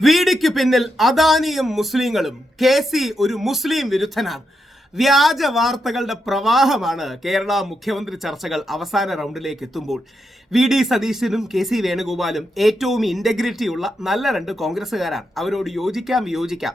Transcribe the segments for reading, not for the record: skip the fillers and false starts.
വീഡിക്ക് പിന്നിൽ അദാനിയും മുസ്ലിങ്ങളും. KC ഒരു മുസ്ലിം വിരുദ്ധനാണ്. വ്യാജ വാർത്തകളുടെ പ്രവാഹമാണ് കേരള മുഖ്യമന്ത്രി ചർച്ചകൾ അവസാന റൗണ്ടിലേക്ക് എത്തുമ്പോൾ. VD സതീശനും KC വേണുഗോപാലും ഏറ്റവും ഇന്റഗ്രിറ്റി ഉള്ള നല്ല രണ്ട് കോൺഗ്രസ്സുകാരാണ്. അവരോട് യോജിക്കാം വിയോജിക്കാം,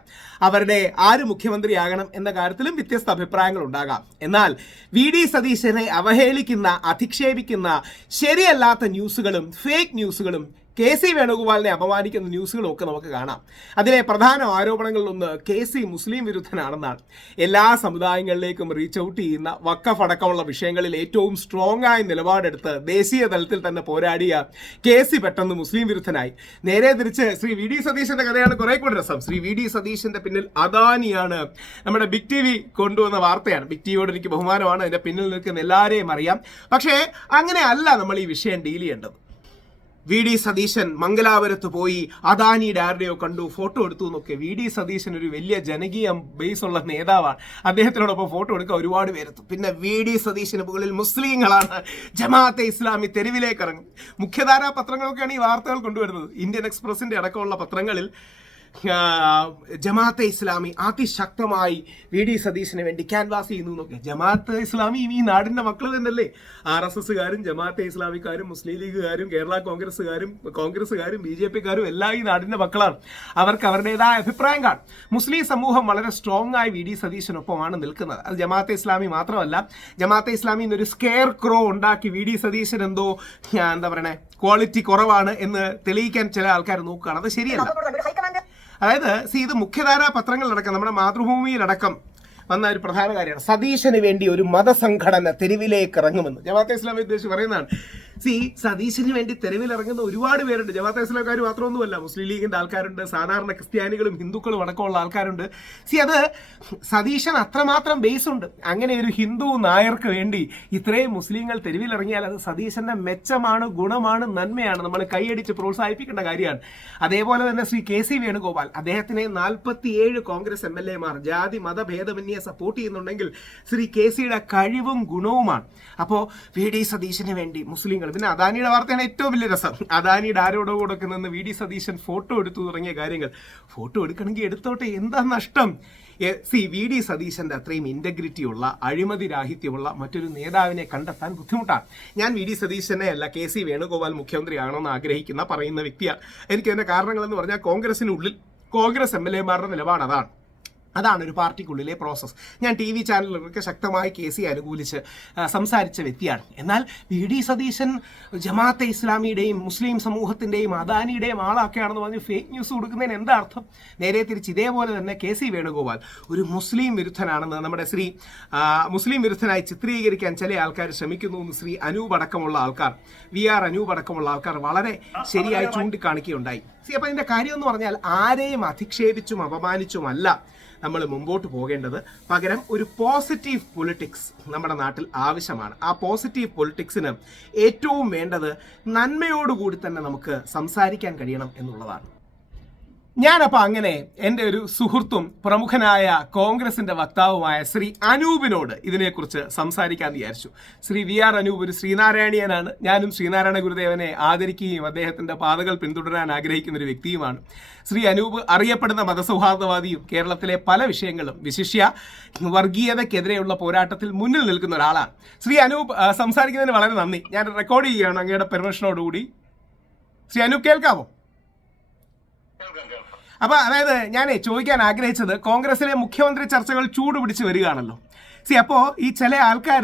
അവരുടെ ആര് മുഖ്യമന്ത്രിയാകണം എന്ന കാര്യത്തിലും വ്യത്യസ്ത അഭിപ്രായങ്ങൾ ഉണ്ടാകാം. എന്നാൽ VD സതീശനെ അവഹേളിക്കുന്ന, അധിക്ഷേപിക്കുന്ന, ശരിയല്ലാത്ത ന്യൂസുകളും ഫേക്ക് ന്യൂസുകളും KC വേണുഗോപാലിനെ അപമാനിക്കുന്ന ന്യൂസുകളും ഒക്കെ നമുക്ക് കാണാം. അതിലെ പ്രധാന ആരോപണങ്ങളിലൊന്ന് KC മുസ്ലിം വിരുദ്ധനാണെന്നാണ്. എല്ലാ സമുദായങ്ങളിലേക്കും റീച്ച് ഔട്ട് ചെയ്യുന്ന വഖഫ് അടക്കമുള്ള വിഷയങ്ങളിൽ ഏറ്റവും സ്ട്രോങ് ആയ നിലപാടെടുത്ത് ദേശീയ തലത്തിൽ തന്നെ പോരാടിയ KC പെട്ടെന്ന് മുസ്ലിം വിരുദ്ധനായി. നേരെ തിരിച്ച് ശ്രീ VD സതീശന്റെ കഥയാണ് കുറെ കൂടി രസം. ശ്രീ VD സതീശന്റെ പിന്നിൽ അദാനിയാണ്. നമ്മുടെ ബിഗ് TV കൊണ്ടുവന്ന വാർത്തയാണ്. ബിഗ് TVയോട് എനിക്ക് ബഹുമാനമാണ്. അതിന്റെ പിന്നിൽ നിൽക്കുന്ന എല്ലാവരെയും അറിയാം. പക്ഷേ അങ്ങനെ അല്ല നമ്മൾ ഈ വിഷയം ഡീൽ ചെയ്യേണ്ടത്. VD സതീശൻ മംഗലാപുരത്ത് പോയി അദാനിയുടെ ആരുടെയോ കണ്ടു, ഫോട്ടോ എടുത്തു എന്നൊക്കെ. VD സതീശൻ ഒരു വലിയ ജനകീയ ബേസ് ഉള്ള നേതാവാണ്. അദ്ദേഹത്തിനോടൊപ്പം ഫോട്ടോ എടുക്കാൻ ഒരുപാട് പേരെത്തും. പിന്നെ VD സതീശന് മുകളിൽ മുസ്ലിങ്ങളാണ്. ജമാഅത്തെ ഇസ്ലാമി തെരുവിലേക്ക് ഇറങ്ങും. മുഖ്യധാരാ പത്രങ്ങളൊക്കെയാണ് ഈ വാർത്തകൾ കൊണ്ടുവരുന്നത്. ഇന്ത്യൻ എക്സ്പ്രസിന്റെ അടക്കമുള്ള പത്രങ്ങളിൽ ജമാഅത്തെ ഇസ്ലാമി അതിശക്തമായി VD സതീശന് വേണ്ടി ക്യാൻവാസ് ചെയ്യുന്നു എന്നൊക്കെ. ജമാഅത്തെ ഇസ്ലാമി ഈ നാടിന്റെ മക്കൾ തന്നെയല്ലേ. RSSകാരും ജമാഅത്തെ ഇസ്ലാമിക്കാരും മുസ്ലിം ലീഗുകാരും കേരള കോൺഗ്രസ്സുകാരും BJPക്കാരും എല്ലാം ഈ നാടിന്റെ മക്കളാണ്. അവർക്ക് അവരുടേതായ അഭിപ്രായം കാണും. മുസ്ലിം സമൂഹം വളരെ സ്ട്രോങ് ആയി VD സതീശനൊപ്പമാണ് നിൽക്കുന്നത്. അത് ജമാഅത്തെ ഇസ്ലാമി മാത്രമല്ല. ജമാഅത്തെ ഇസ്ലാമി ഒരു സ്കെയർ ക്രോ ഉണ്ടാക്കി VD സതീശൻ എന്തോ എന്താ പറയണേ ക്വാളിറ്റി കുറവാണ് എന്ന് തെളിയിക്കാൻ ചില ആൾക്കാർ നോക്കുകയാണ്. അത് ശരിയല്ല. അതായത് ഇത് മുഖ്യധാരാ പത്രങ്ങളിലടക്കം നമ്മുടെ മാതൃഭൂമിയിലടക്കം വന്ന ഒരു പ്രധാന കാര്യമാണ്. സതീശന് വേണ്ടി ഒരു മതസംഘടന തെരുവിലേക്ക് ഇറങ്ങുമെന്ന് ജമാഅത്തെ ഇസ്ലാമി ഉദ്ദേശിച്ച് പറയുന്നതാണ്. സതീശന് വേണ്ടി തെരുവിലിറങ്ങുന്ന ഒരുപാട് പേരുണ്ട്. ജമാഅത്തെ ഇസ്ലാംകാർ മാത്രമൊന്നുമല്ല, മുസ്ലിം ലീഗിന്റെ ആൾക്കാരുണ്ട്, സാധാരണ ക്രിസ്ത്യാനികളും ഹിന്ദുക്കളും അടക്കമുള്ള ആൾക്കാരുണ്ട്. അത് സതീശൻ അത്രമാത്രം ബേസ് ഉണ്ട്. അങ്ങനെ ഒരു ഹിന്ദു നായർക്ക് വേണ്ടി ഇത്രയും മുസ്ലിങ്ങൾ തെരുവിലിറങ്ങിയാൽ അത് സതീശന്റെ മെച്ചമാണ്, ഗുണമാണ്, നന്മയാണ്. നമ്മൾ കൈയടിച്ച് പ്രോത്സാഹിപ്പിക്കേണ്ട കാര്യമാണ്. അതേപോലെ തന്നെ ശ്രീ KC വേണുഗോപാൽ, അദ്ദേഹത്തിനെ 47 കോൺഗ്രസ് MLA മാർ ജാതി മതഭേദമന്യേ സപ്പോർട്ട് ചെയ്യുന്നുണ്ടെങ്കിൽ ശ്രീ KCയുടെ കഴിവും ഗുണവുമാണ്. അപ്പോൾ VD സതീശന് വേണ്ടി മുസ്ലിങ്ങൾ. പിന്നെ അദാനിയുടെ വാർത്തയാണ് ഏറ്റവും വലിയ രസം. അദാനിയുടെ ആരോടോ കൂടെ നിന്ന് VD സതീശൻ ഫോട്ടോ എടുത്തു തുടങ്ങിയ കാര്യങ്ങൾ. ഫോട്ടോ എടുക്കണമെങ്കിൽ എടുത്തോട്ടെ, എന്താ നഷ്ടം? VD സതീശന്റെ അത്രയും ഇന്റഗ്രിറ്റി ഉള്ള, അഴിമതി രാഹിത്യമുള്ള മറ്റൊരു നേതാവിനെ കണ്ടെത്താൻ ബുദ്ധിമുട്ടാണ്. ഞാൻ VD സതീശനെ അല്ല KC വേണുഗോപാൽ മുഖ്യമന്ത്രിയാണെന്ന് ആഗ്രഹിക്കുന്ന പറയുന്ന വ്യക്തിയാണ്. എനിക്ക് അതിന്റെ കാരണങ്ങളെന്ന് പറഞ്ഞാൽ കോൺഗ്രസിനുള്ളിൽ കോൺഗ്രസ് MLA മാരുടെ നിലപാട് അതാണ് ഒരു പാർട്ടിക്കുള്ളിലെ പ്രോസസ്സ്. ഞാൻ TV ചാനലുകൾക്ക് ശക്തമായി KC അനുകൂലിച്ച് സംസാരിച്ച വ്യക്തിയാണ്. എന്നാൽ VD സതീശൻ ജമാഅത്തെ ഇസ്ലാമിയുടെയും മുസ്ലിം സമൂഹത്തിന്റെയും അദാനിയുടെയും ആളാക്കുകയാണെന്ന് പറഞ്ഞ് ഫേക്ക് ന്യൂസ് കൊടുക്കുന്നതിന് എന്താ അർത്ഥം? നേരെ തിരിച്ച് ഇതേപോലെ തന്നെ KC വേണുഗോപാൽ ഒരു മുസ്ലിം വിരുദ്ധനാണെന്ന് നമ്മുടെ മുസ്ലിം വിരുദ്ധനായി ചിത്രീകരിക്കാൻ ചില ആൾക്കാർ ശ്രമിക്കുന്നു എന്ന് ശ്രീ അനൂപ് അടക്കമുള്ള ആൾക്കാർ, VR അനൂപ് അടക്കമുള്ള ആൾക്കാർ വളരെ ശരിയായി ചൂണ്ടിക്കാണിക്കുകയുണ്ടായി. അപ്പൊ ഇതിന്റെ കാര്യം എന്ന് പറഞ്ഞാൽ ആരെയും അധിക്ഷേപിച്ചും അപമാനിച്ചുമല്ല നമ്മൾ മുമ്പോട്ട് പോകേണ്ടത്. പകരം ഒരു പോസിറ്റീവ് പൊളിറ്റിക്സ് നമ്മുടെ നാട്ടിൽ ആവശ്യമാണ്. ആ പോസിറ്റീവ് പൊളിറ്റിക്സിന് ഏറ്റവും വേണ്ടത് നന്മയോടുകൂടി തന്നെ നമുക്ക് സംസാരിക്കാൻ കഴിയണം എന്നുള്ളതാണ്. ഞാനപ്പോൾ അങ്ങനെ എൻ്റെ ഒരു സുഹൃത്തും പ്രമുഖനായ കോൺഗ്രസിന്റെ വക്താവുമായ ശ്രീ അനൂപിനോട് ഇതിനെക്കുറിച്ച് സംസാരിക്കാൻ വിചാരിച്ചു. ശ്രീ VR അനൂപ് ഒരു ശ്രീനാരായണീയനാണ്. ഞാനും ശ്രീനാരായണ ഗുരുദേവനെ ആദരിക്കുകയും അദ്ദേഹത്തിന്റെ പാതകൾ പിന്തുടരാൻ ആഗ്രഹിക്കുന്ന ഒരു വ്യക്തിയുമാണ്. ശ്രീ അനൂപ് അറിയപ്പെടുന്ന മതസൗഹാർദ്ദവാദിയും കേരളത്തിലെ പല വിഷയങ്ങളും വിശിഷ്യ വർഗീയതയ്ക്കെതിരെയുള്ള പോരാട്ടത്തിൽ മുന്നിൽ നിൽക്കുന്ന ഒരാളാണ്. ശ്രീ അനൂപ് സംസാരിക്കുന്നതിന് വളരെ നന്ദി. ഞാൻ റെക്കോർഡ് ചെയ്യുകയാണ് അങ്ങയുടെ പെർമിഷനോടുകൂടി. ശ്രീ അനൂപ് കേൾക്കാമോ? അപ്പൊ അതായത് ഞാൻ ചോദിക്കാൻ ആഗ്രഹിച്ചത്, കോൺഗ്രസിലെ മുഖ്യമന്ത്രി ചർച്ചകൾ ചൂടുപിടിച്ച് വരികയാണല്ലോ. അപ്പോൾ ഈ ചില ആൾക്കാർ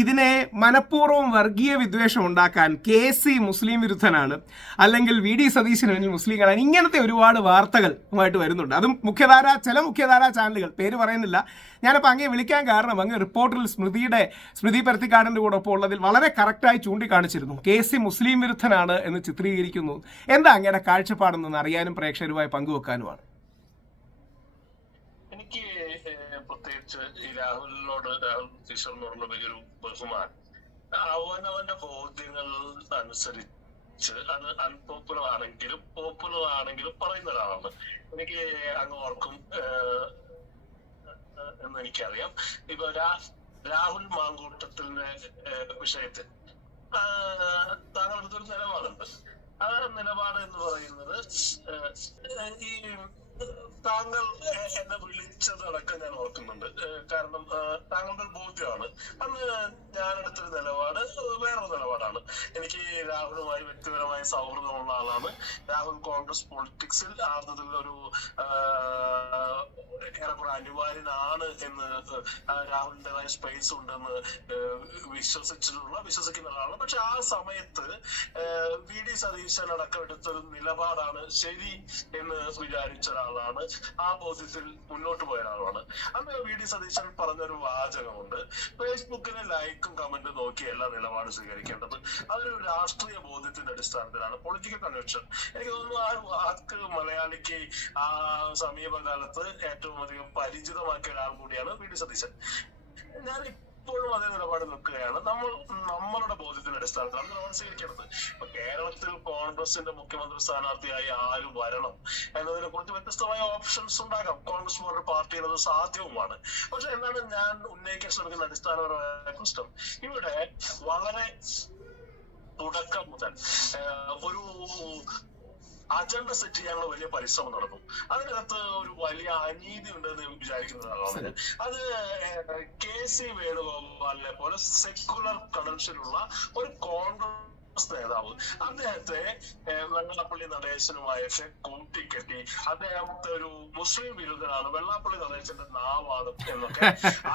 ഇതിനെ മനഃപൂർവ്വം വർഗീയ വിദ്വേഷം ഉണ്ടാക്കാൻ KC മുസ്ലിം വിരുദ്ധനാണ്, അല്ലെങ്കിൽ VD സതീശന് വേണ്ടി മുസ്ലിങ്ങളാണ്, ഇങ്ങനത്തെ ഒരുപാട് വാർത്തകളുമായിട്ട് വരുന്നുണ്ട്. അതും ചില മുഖ്യധാരാ ചാനലുകൾ, പേര് പറയുന്നില്ല. ഞാനപ്പോൾ അങ്ങേ വിളിക്കാൻ കാരണം അങ്ങ് റിപ്പോർട്ടറിൽ സ്മൃതി പരുത്തിക്കാടിന്റെ കൂടെ ഒപ്പം ഉള്ളതിൽ വളരെ കറക്റ്റായി ചൂണ്ടിക്കാണിച്ചിരുന്നു KC മുസ്ലിം വിരുദ്ധനാണ് എന്ന് ചിത്രീകരിക്കുന്നു. എന്താ അങ്ങയുടെ കാഴ്ചപ്പാടെന്ന് അറിയാനും പ്രേക്ഷകരുമായി പങ്കുവെക്കാനുമാണ്. പ്രത്യേകിച്ച് ഈ രാഹുൽ ഈശ്വറിനോടുള്ള വലിയൊരു ബഹുമാനം, അവനവന്റെ ബോധ്യങ്ങൾ അനുസരിച്ച് അത് അൺപോപ്പുലർ ആണെങ്കിലും പോപ്പുലർ ആണെങ്കിലും പറയുന്ന ഒരാളാണ്. എനിക്ക് അങ്ങ് ഓർക്കും എന്ന് എനിക്കറിയാം. ഇപ്പൊ രാഹുൽ മാങ്കൂട്ടത്തിന്റെ വിഷയത്തിൽ താങ്കളുടെ ഒരു നിലപാടുണ്ട്. ആ നിലപാട് എന്ന് പറയുന്നത് ഈ താങ്കൾ എന്നെ വിളിച്ചതടക്കം ഞാൻ ഓർക്കുന്നുണ്ട്. കാരണം താങ്കളുടെ ബോധ്യമാണ്. അന്ന് ഞാനെടുത്തൊരു നിലപാട് വേറൊരു നിലപാടാണ്. എനിക്ക് രാഹുലുമായി വ്യക്തിപരമായ സൗഹൃദമുള്ള ആളാണ്. രാഹുൽ കോൺഗ്രസ് പൊളിറ്റിക്സിൽ ആർദ്രത്തിൽ ഒരു ഏറെക്കുറെ അനിവാര്യനാണ് എന്ന്, രാഹുലിന്റേതായ സ്പേസ് ഉണ്ടെന്ന് വിശ്വസിക്കുന്ന ഒരാളാണ്. പക്ഷെ ആ സമയത്ത് VD സതീശൻ അടക്കം എടുത്തൊരു നിലപാടാണ് ശരി എന്ന് വിചാരിച്ച ഒരാളാണ്. ആ ബോധ്യത്തിൽ മുന്നോട്ട് പോയ ഒരാളാണ്. അന്ന് VD സതീശൻ പറഞ്ഞൊരു വാചകമുണ്ട്: ഫേസ്ബുക്കിലെ ലൈക്കും കമന്റും നോക്കി എല്ലാ നിലപാട് സ്വീകരിക്കേണ്ടത്. അതൊരു രാഷ്ട്രീയ ബോധ്യത്തിന്റെ അടിസ്ഥാനത്തിലാണ്, പൊളിറ്റിക്കൽ കൺവെൻഷൻ. എനിക്ക് തോന്നുന്നു ആ വാക്ക് മലയാളിക്ക് ആ സമീപകാലത്ത് ഏറ്റവും അധികം പരിചിതമാക്കിയ ഒരാൾ കൂടിയാണ് VD സതീശൻ. ഞാൻ ഇപ്പോഴും അതേ നിലപാട് നിൽക്കുകയാണ്. നമ്മളുടെ ബോധ്യത്തിന്റെ അടിസ്ഥാനത്തിലാണ് നിലപാട് സ്വീകരിക്കേണ്ടത്. ഇപ്പൊ കേരളത്തിൽ കോൺഗ്രസിന്റെ മുഖ്യമന്ത്രി സ്ഥാനാർത്ഥിയായി ആര് വരണം എന്നതിനെ കുറിച്ച് വ്യത്യസ്തമായ ഓപ്ഷൻസ് ഉണ്ടാകാം. കോൺഗ്രസ് പോലൊരു പാർട്ടിയിൽ അത് സാധ്യവുമാണ്. പക്ഷെ എന്താണ് ഞാൻ ഉന്നയിക്കാൻ ശ്രമിക്കുന്ന അടിസ്ഥാനപരമായ പ്രശ്നം, ഇവിടെ വളരെ തുടക്കം മുതൽ ഒരു അജണ്ട സെറ്റ് ചെയ്യാനുള്ള വലിയ പരിശ്രമം നടക്കും. അതിനകത്ത് ഒരു വലിയ അനീതി ഉണ്ടെന്ന് വിചാരിക്കുന്നതാണ്. അത് KC വേണുഗോപാലിനെ പോലെ സെക്യുലർ കണക്ഷനുള്ള ഒരു കോൺഗ്രസ് നേതാവ് അദ്ദേഹത്തെ വെള്ളാപ്പള്ളി നടേശനുമായൊക്കെ കൂട്ടിക്കെട്ടി അദ്ദേഹത്തെ ഒരു മുസ്ലിം വിരുദ്ധനാണ്, വെള്ളാപ്പള്ളി നടേശന്റെ നാവാണ് എന്നൊക്കെ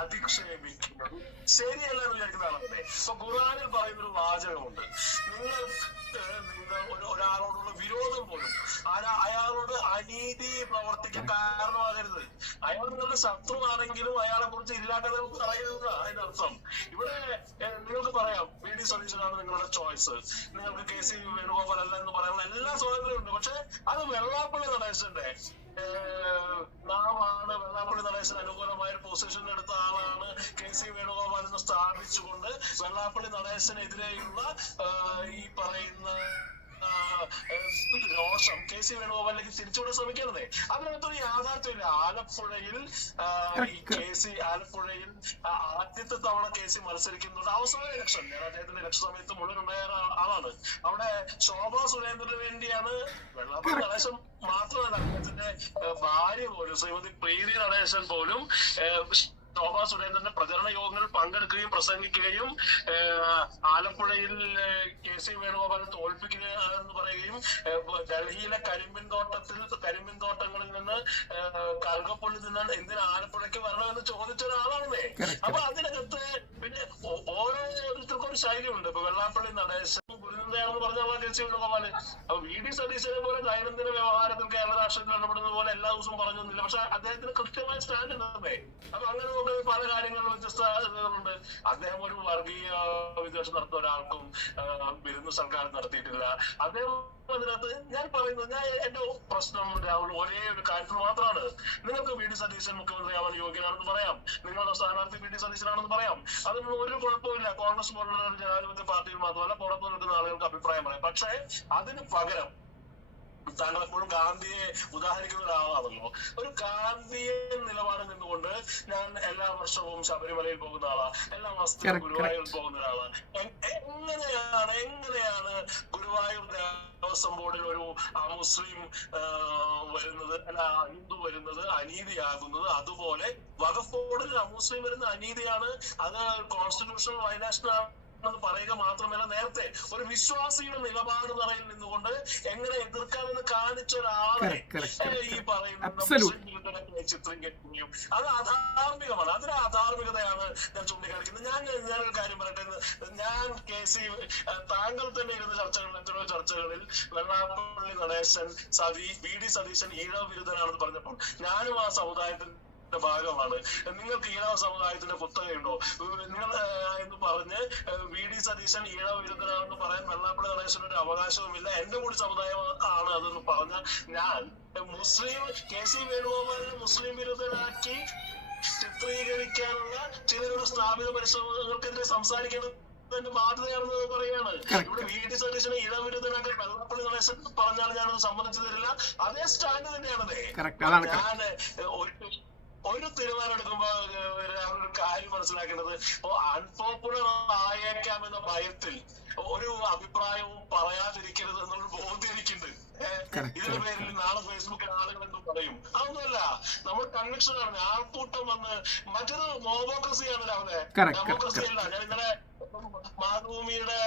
അധിക്ഷേപിക്കുന്നത് ശരിയല്ല എന്ന് വിചാരിക്കുന്ന ആളല്ലേ. ഇപ്പൊ ഖുർആനിൽ പറയുന്നൊരു വാചകമുണ്ട്: നിങ്ങൾ ഒരാളോടുള്ള വിരോധം പോലും അയാളോട് അനീതി പ്രവർത്തിക്കാൻ കാരണമാകരുത്. അയാൾ നിങ്ങളുടെ ശത്രുവാണെങ്കിലും അയാളെ കുറിച്ച് ഇല്ലാത്തത് പറയരുത്. അതിന്റെ അർത്ഥം ഇവിടെ നിങ്ങൾക്ക് പറയാം VD സതീശനാണ് നിങ്ങളുടെ ചോയ്സ്, നിങ്ങൾക്ക് KC വേണുഗോപാൽ അല്ല എന്ന് പറയാനുള്ള എല്ലാ സ്വാതന്ത്ര്യമുണ്ട്. പക്ഷെ അത് വെള്ളാപ്പള്ളി നടേശന്റെ നാമാണ്, വെള്ളാപ്പള്ളി നടേശന് അനുകൂലമായ ഒരു പൊസിഷൻ എടുത്ത ആളാണ് KC വേണുഗോപാൽ എന്ന് സ്ഥാപിച്ചുകൊണ്ട് വെള്ളാപ്പള്ളി നടേശനെതിരെയുള്ള ഈ പറയുന്ന രോഷം KC വേണുഗോപാലിലേക്ക് തിരിച്ചുവിടാൻ ശ്രമിക്കരുതേ. അതിനകത്തൊരു യാഥാർത്ഥ്യമില്ല. ആലപ്പുഴയിൽ ആദ്യത്തെ തവണ KC മത്സരിക്കുന്നുണ്ട്. അവസാന ഇലക്ഷൻ, ഞാൻ അദ്ദേഹത്തിന്റെ ഇലക്ഷൻ സമയത്ത് മുഴുവനുണ്ടായ ആളാണ്. അവിടെ ശോഭാ സുരേന്ദ്രന് വേണ്ടിയാണ് വെള്ളാപ്പള്ളി നടേശൻ മാത്രമല്ല, അദ്ദേഹത്തിന്റെ ഭാര്യ പോലും ശ്രീമതി പ്രീതി നടേശൻ പോലും ശോഭാ സുരേന്ദ്രന്റെ പ്രചരണ യോഗങ്ങളിൽ പങ്കെടുക്കുകയും പ്രസംഗിക്കുകയും ആലപ്പുഴയിൽ KC വേണുഗോപാൽ തോൽപ്പിക്കുക എന്ന് പറയുകയും ഡൽഹിയിലെ കരിമ്പിൻ തോട്ടങ്ങളിൽ നിന്ന് കറുകപ്പുള്ളി നിന്നാണ് എന്തിനാ ആലപ്പുഴയ്ക്ക് വരണമെന്ന് ചോദിച്ച ഒരാളാണേ. അപ്പൊ അതിനകത്ത് പിന്നെ ഓരോരുത്തർക്കും ഒരു ശൈലിയുണ്ട്. ഇപ്പൊ വെള്ളാപ്പള്ളി നടേശൻ ഗുരുനിന്ദയാണെന്ന് പറഞ്ഞ KC വേണുഗോപാല്. അപ്പൊ VD സതീശനെ പോലെ ദൈനംദിന വ്യവഹാരത്തിൽ കേരള രാഷ്ട്രീയത്തിൽ ഇടപെടുന്ന പോലെ എല്ലാ ദിവസവും പറഞ്ഞൊന്നുമില്ല. പക്ഷെ അദ്ദേഹത്തിന് കൃത്യമായ സ്റ്റാൻഡ് ഉണ്ടേ. അപ്പൊ അങ്ങനെ പല കാര്യങ്ങളിലും വ്യത്യസ്തതകളുണ്ട്. അദ്ദേഹം ഒരു വർഗീയ വിദ്വേഷം നടത്തുന്ന ഒരാൾക്കും വിരുന്ന് സർക്കാർ നടത്തിയിട്ടില്ല. അദ്ദേഹം അതിനകത്ത് ഞാൻ പറയുന്നത്, എന്റെ പ്രശ്നം രാഹുൽ ഒരേ ഒരു കാര്യത്തിൽ മാത്രമാണ്. നിങ്ങൾക്ക് VD സതീശൻ മുഖ്യമന്ത്രിയാവാൻ യോഗ്യനാണെന്ന് പറയാം, നിങ്ങളുടെ സ്ഥാനാർത്ഥി VD സതീശനാണെന്ന് പറയാം, അതിനൊന്നും ഒരു കുഴപ്പമില്ല. കോൺഗ്രസ് പോലുള്ള ഒരു ജനാധിപത്യ പാർട്ടിയിൽ മാത്രമല്ല പുറത്തു നിൽക്കുന്ന ആളുകൾക്ക് അഭിപ്രായം പറയാം. പക്ഷേ അതിന് പകരം താങ്കൾ എപ്പോഴും ഗാന്ധിയെ ഉദാഹരിക്കുന്ന ഒരാളാണല്ലോ. ഒരു ഗാന്ധിയെ നിലപാടിൽ നിന്നുകൊണ്ട് ഞാൻ എല്ലാ വർഷവും ശബരിമലയിൽ പോകുന്ന ആളാണ്, എല്ലാ മാസത്തിലും ഗുരുവായൂർ പോകുന്ന ഒരാളാണ്. എങ്ങനെയാണ് ഗുരുവായൂർ ദേവസ്വം ബോർഡിൽ ഒരു മുസ്ലിം വരുന്നത്, അല്ല ഹിന്ദു വരുന്നത് അനീതിയാകുന്നത്? അതുപോലെ വഖഫ് ബോർഡിൽ മുസ്ലിം വരുന്ന അനീതിയാണ്, അത് കോൺസ്റ്റിറ്റ്യൂഷണൽ വയലേഷൻ എന്ന് പറയുക മാത്രമല്ല, നേരത്തെ ഒരു വിശ്വാസിയുടെ നിലപാട് പറയിൽ നിന്നുകൊണ്ട് എങ്ങനെ എതിർക്കാമെന്ന് കാണിച്ച ഒരാളെ ഈ പറയുന്ന ചിത്രീകരിക്കുകയും അത് അധാർമികമാണ്. അതിന് അധാർമികതയാണ് ഞാൻ ചൂണ്ടിക്കാണിക്കുന്നത്. ഞാനൊരു കാര്യം പറയട്ടെ. ഞാൻ താങ്കൾ തന്നെ ഇരുന്ന എത്രയോ ചർച്ചകളിൽ വെള്ളാപ്പള്ളി നടേശൻ VD സതീശൻ ഈഴവ വിരുദ്ധനാണെന്ന് പറഞ്ഞപ്പോൾ ഞാനും ആ സമുദായത്തിൽ ഭാഗമാണ്, നിങ്ങൾക്ക് ഈഴവ സമുദായത്തിന്റെ കുത്തകയുണ്ടോ നിങ്ങൾ എന്ന് പറഞ്ഞ് VD സതീശൻ ഈഴവ വിരുദ്ധനാണെന്ന് പറയാൻ വെള്ളാപ്പള്ളി നടേശന് ഒരു അവകാശവുമില്ല. എന്റെ കൂടി സമുദായം ആണ് അതെന്ന് പറഞ്ഞ ഞാൻ മുസ്ലിം KC വേണുഗോപാലിനെ മുസ്ലിം വിരുദ്ധനാക്കി ചിത്രീകരിക്കാനുള്ള ചിലരുടെ സ്ഥാപിത പരിശ്രമങ്ങൾക്കെതിരെ സംസാരിക്കേണ്ടത് എന്റെ ബാധ്യതയാണെന്ന് പറയുകയാണ്. ഇവിടെ VD സതീശനെ ഇടവിരുദ്ധനാക്കി വെള്ളാപ്പള്ളി നടേശൻ പറഞ്ഞാൽ ഞാനത് സമ്മതിച്ചു തരില്ല. അതേ സ്റ്റാൻഡ് തന്നെയാണതേ. ഞാൻ ഒരു തീരുമാനം എടുക്കുമ്പോ ഒരു കാര്യം മനസ്സിലാക്കേണ്ടത്, അൺപോപ്പുലർ ആയേക്കാം എന്ന ഭയത്തിൽ ഒരു അഭിപ്രായവും പറയാതിരിക്കരുത് എന്നുള്ളൊരു ബോധ്യം എനിക്കുണ്ട്. ഇതിന്റെ പേരിൽ നാളെ ഫേസ്ബുക്കിൽ ആളുകൾ എന്ത് പറയും? അതൊന്നുമല്ല, നമ്മൾ കൺവിക്ഷൻ ആണ്. ആൾക്കൂട്ടം വന്ന് മറ്റൊരു മോബോക്രസിയാണ് രാവിലെ. ഡെമോക്രസി അല്ല. ഞാൻ ഇന്നലെ മാതൃഭൂമിയുടെ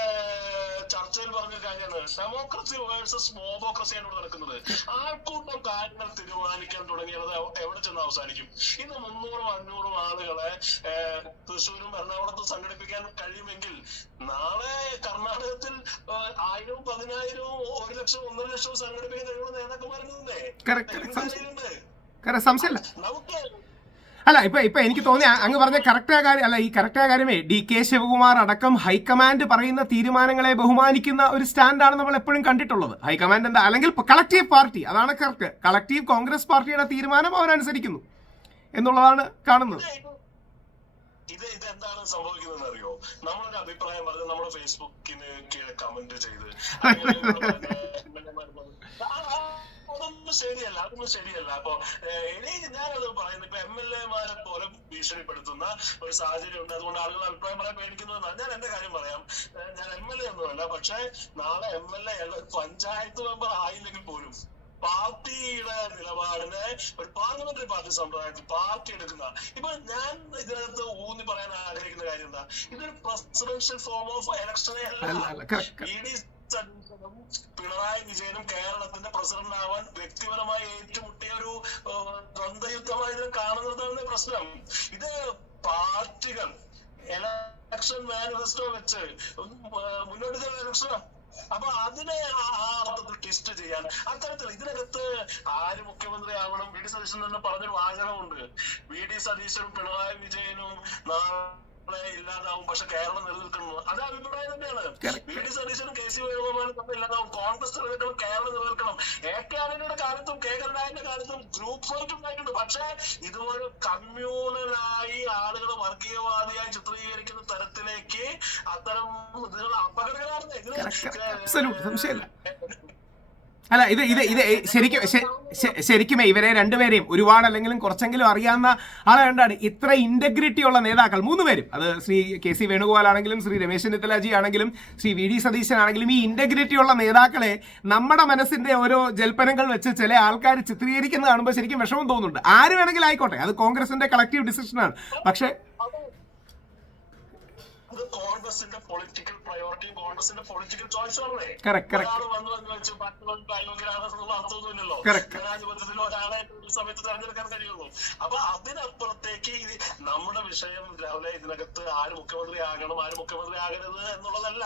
ചർച്ചയിൽ പറഞ്ഞ കാര്യമാണ്. ഡെമോക്രസി വേഴ്സസ് മോബോക്രസിയാണ് ഇവിടെ നടക്കുന്നത്. ആൾക്കൂട്ടം കാര്യങ്ങൾ തീരുമാനിക്കാൻ തുടങ്ങിയത് എവിടെ ചെന്ന് അവസാനിക്കും? ഇന്ന് 300-500 ആളുകളെ തൃശ്ശൂരും എറണാകുളത്തും സംഘടിപ്പിക്കാൻ കഴിയുമെങ്കിൽ നാളെ കർണാടകത്തിൽ 1000, 10,000, 1 ലക്ഷം, 1.5 ലക്ഷം സംഘടിപ്പിക്കാൻ കഴിയുന്ന നേതാക്കന്മാരുണ്ട്. നമുക്ക് അല്ല, ഇപ്പൊ എനിക്ക് തോന്നി അങ്ങ് പറഞ്ഞ കറക്റ്റായ കാര്യം അല്ല, ഈ കറക്റ്റായ കാര്യമേ DK ശിവകുമാർ അടക്കം ഹൈക്കമാൻഡ് പറയുന്ന തീരുമാനങ്ങളെ ബഹുമാനിക്കുന്ന ഒരു സ്റ്റാൻഡാണ് നമ്മൾ എപ്പോഴും കണ്ടിട്ടുള്ളത്. ഹൈക്കമാൻഡ് എന്താ, അല്ലെങ്കിൽ കളക്റ്റീവ് പാർട്ടി, അതാണ് കറക്റ്റ്. കളക്റ്റീവ് കോൺഗ്രസ് പാർട്ടിയുടെ തീരുമാനം അവരനുസരിക്കുന്നു എന്നുള്ളതാണ് കാണുന്നത്. ഇതെന്താണ് സംഭവിക്കുന്നത് അറിയോ? നമ്മളൊരു അഭിപ്രായം പറഞ്ഞ് നമ്മുടെ ഫേസ്ബുക്കിന് കീഴെ കമന്റ് ചെയ്ത് അതൊന്നും ശരിയല്ല. അപ്പൊ ഞാനത് പറയുന്നത്, ഇപ്പൊ MLA-മാരെ പോലെ ഭീഷണിപ്പെടുത്തുന്ന ഒരു സാഹചര്യം ഉണ്ട്. അതുകൊണ്ട് ആളുകൾ അഭിപ്രായം പറയാൻ പേടിക്കുന്നതെന്നാണ്. ഞാൻ എന്റെ കാര്യം പറയാം. ഞാൻ MLA ഒന്നുമല്ല. പക്ഷെ നാളെ MLA പഞ്ചായത്ത് മെമ്പർ ആയില്ലെങ്കിൽ പോലും പാർട്ടിയുടെ നിലപാടിനെ ഒരു പാർലമെന്ററി പാർട്ടി സമ്പ്രദായത്തിൽ പാർട്ടി എടുക്കുന്ന, ഇപ്പൊ ഞാൻ ഇതിനകത്ത് ഊന്നി പറയാൻ ആഗ്രഹിക്കുന്ന കാര്യം എന്താ, ഇതൊരു പ്രസിഡൻഷ്യൽ ഫോം ഓഫ് ഇലക്ഷനെ അല്ല. പിണറായി വിജയനും കേരളത്തിന്റെ പ്രസിഡന്റ് ആവാൻ വ്യക്തിപരമായി ഏറ്റുമുട്ടിയ ഒരു ദ്വന്ദ്വയുദ്ധമായി ഇതിനെ കാണുന്നതാണ് പ്രശ്നം. ഇത് പാർട്ടികൾ എലക്ഷൻ മാനിഫെസ്റ്റോ വെച്ച് മുന്നോട്ട് തരുന്ന ഇലക്ഷനാണ്. അപ്പൊ അതിനെ ആ അർത്ഥത്തിൽ ടെസ്റ്റ് ചെയ്യാൻ അത്തരത്തിൽ ഇതിനകത്ത് ആര് മുഖ്യമന്ത്രി ആവണം, VD സതീശൻ തന്നെ പറഞ്ഞൊരു വാചകമുണ്ട്. VD സതീശനും പിണറായി വിജയനും ഇല്ലാതാവും, പക്ഷെ കേരളം നിലനിൽക്കുന്നു. അത് അഭിപ്രായം തന്നെയാണ്. VD സതീശനും KC വേണുഗോപാലും തമ്മിൽ ഇല്ലാതാവും, കോൺഗ്രസ് നിലനിൽക്കണം, കേരളം നിലനിൽക്കണം. AK ആന്റണിയുടെ കാലത്തും K കരുണാകരന്റെ കാലത്തും ഗ്രൂപ്പ് ഫൈറ്റ് ഉണ്ടായിട്ടുണ്ട്. പക്ഷെ ഇതുപോലെ കമ്മ്യൂണലായി ആളുകൾ വർഗീയവാദിയായി ചിത്രീകരിക്കുന്ന തരത്തിലേക്ക് അത്തരം ഇതികൾ അപകടകരമാണ്. അല്ല, ഇത് ശരിക്കും ഇവരെ രണ്ടുപേരെയും ഒരുപാട് അല്ലെങ്കിലും കുറച്ചെങ്കിലും അറിയാവുന്ന ആളെ കണ്ടാണ് ഇത്ര ഇന്റഗ്രിറ്റി ഉള്ള നേതാക്കൾ 3 പേരും. അത് ശ്രീ KC വേണുഗോപാൽ ആണെങ്കിലും ശ്രീ രമേശ് ചെന്നിത്തലാജി ആണെങ്കിലും ശ്രീ VD സതീശൻ ആണെങ്കിലും ഈ ഇന്റഗ്രിറ്റി ഉള്ള നേതാക്കളെ നമ്മുടെ മനസ്സിന്റെ ഓരോ ജൽപ്പനങ്ങൾ വെച്ച് ചില ആൾക്കാർ ചിത്രീകരിക്കുന്നത് കാണുമ്പോൾ ശരിക്കും വിഷമം തോന്നുന്നുണ്ട്. ആര് വേണമെങ്കിലും ആയിക്കോട്ടെ, അത് കോൺഗ്രസിന്റെ കളക്റ്റീവ് ഡിസിഷനാണ്. പക്ഷേ കോൺഗ്രസിന്റെ പൊളിറ്റിക്കൽ പ്രയോറിറ്റിയും കോൺഗ്രസിന്റെ പൊളിറ്റിക്കൽ ചോയ്സുകളേ. അർത്ഥമൊന്നുമില്ലല്ലോ. ജനാധിപത്യത്തിൽ ഒരാളെ ഒരു സമയത്ത് തെരഞ്ഞെടുക്കാൻ കഴിയുള്ളൂ. അപ്പൊ അതിനപ്പുറത്തേക്ക് നമ്മുടെ വിഷയം രാവിലെ ഇതിനകത്ത് ആര് മുഖ്യമന്ത്രി ആകണം, ആര് മുഖ്യമന്ത്രി ആകരുത് എന്നുള്ളതല്ല.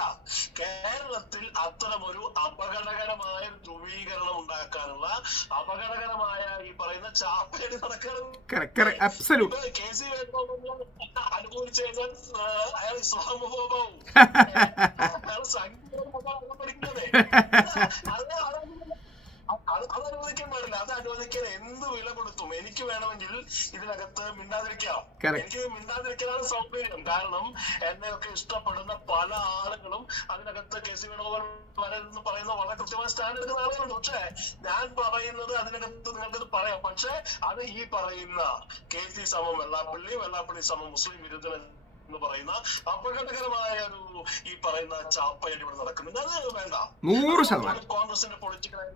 കേരളത്തിൽ അത്തരമൊരു അപകടകരമായ ധ്രുവീകരണം ഉണ്ടാക്കാനുള്ള അപകടകരമായ ഈ പറയുന്ന ചാപ്പേടി നടക്കണം. KC വേണുഗോപാൽ അനുകൂലിച്ചു കഴിഞ്ഞാൽ അയാൾ ഇസ്ലാമോഫോബാവും. അത് അനുവദിക്കാൻ പാടില്ല. അത് അനുവദിക്കാൻ എന്ത് വില കൊടുത്തും എനിക്ക് വേണമെങ്കിൽ ഇതിനകത്ത് മിണ്ടാതിരിക്കാം. എനിക്ക് മിണ്ടാതിരിക്കാനാണ് സൗകര്യം. കാരണം എന്നെയൊക്കെ ഇഷ്ടപ്പെടുന്ന പല ആളുകളും അതിനകത്ത് KC വേണുഗോപാൽ വരരുതെന്ന് പറയുന്ന വളരെ കൃത്യമായ സ്റ്റാൻഡ് എടുക്കുന്ന ആളുകളുണ്ട്. പക്ഷെ ഞാൻ പറയുന്നത് അതിനകത്ത് നിങ്ങൾക്കത് പറയാം. പക്ഷെ അത് ഈ പറയുന്ന KC സമം വെള്ളാപ്പള്ളി, വെള്ളാപ്പള്ളി സമം മുസ്ലിം വിരുദ്ധൻ എന്ന് പറയുന്ന അപകടകരമായ ഒരു ഈ പറയുന്ന ചാപ്പയാണ് ഇവിടെ നടക്കുന്നത്. അത് വേണ്ട. 100% കോൺഗ്രസിന്റെ പൊളിറ്റിക്കൽ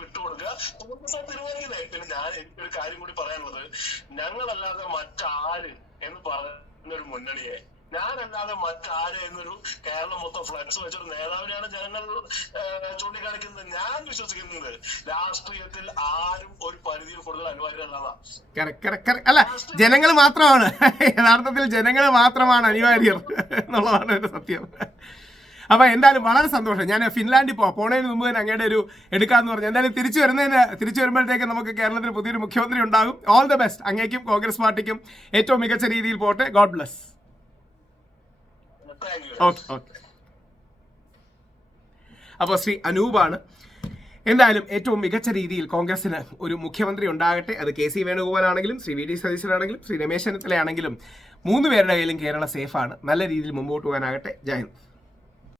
വിട്ടുകൊടുക്കുക. കോൺഗ്രസ് തീരുമാനിക്കുന്നത്. പിന്നെ എനിക്കൊരു കാര്യം കൂടി പറയാനുള്ളത്, ഞങ്ങളല്ലാതെ മറ്റാര് എന്ന് പറയുന്നൊരു മുന്നണിയെ, ഞാനല്ലാതെ മറ്റാര് എന്നൊരു കേരളം മൊത്തം ഫ്ലക്സ് വെച്ചൊരു നേതാവിനെയാണ് ജനങ്ങൾ ചൂണ്ടിക്കാണിക്കുന്നത്. ഞാൻ വിശ്വസിക്കുന്നത് രാഷ്ട്രീയത്തിൽ ആരും ഒരു പരിധിയിൽ കൂടുതൽ അനിവാര്യമല്ലാതാണ്. അല്ല, ജനങ്ങൾ മാത്രമാണ് യഥാർത്ഥത്തിൽ ജനങ്ങൾ മാത്രമാണ് അനിവാര്യർ എന്നുള്ളതാണ് എന്റെ സത്യം. അപ്പൊ എന്തായാലും വളരെ സന്തോഷം. ഞാൻ ഫിൻലാൻഡിൽ പോണതിന് മുമ്പ് തന്നെ അങ്ങയുടെ ഒരു എടുക്കാന്ന് പറഞ്ഞു. എന്തായാലും തിരിച്ചു വരുമ്പോഴത്തേക്ക് നമുക്ക് കേരളത്തിൽ പുതിയൊരു മുഖ്യമന്ത്രി ഉണ്ടാകും. All the best. അങ്ങേക്കും കോൺഗ്രസ് പാർട്ടിക്കും ഏറ്റവും മികച്ച രീതിയിൽ പോട്ടെ. God bless. അപ്പോൾ ശ്രീ അനൂപാണ്. എന്തായാലും ഏറ്റവും മികച്ച രീതിയിൽ കോൺഗ്രസിന് ഒരു മുഖ്യമന്ത്രി ഉണ്ടാകട്ടെ. അത് KC വേണുഗോപാൽ ആണെങ്കിലും ശ്രീ VD സതീശനാണെങ്കിലും ശ്രീ രമേശ് ചെന്നിത്തല ആണെങ്കിലും 3 പേരുടെ കയ്യിലും കേരളം സേഫാണ്. നല്ല രീതിയിൽ മുമ്പോട്ട് പോകാനാകട്ടെ. ജയ് ഹിന്ദ്.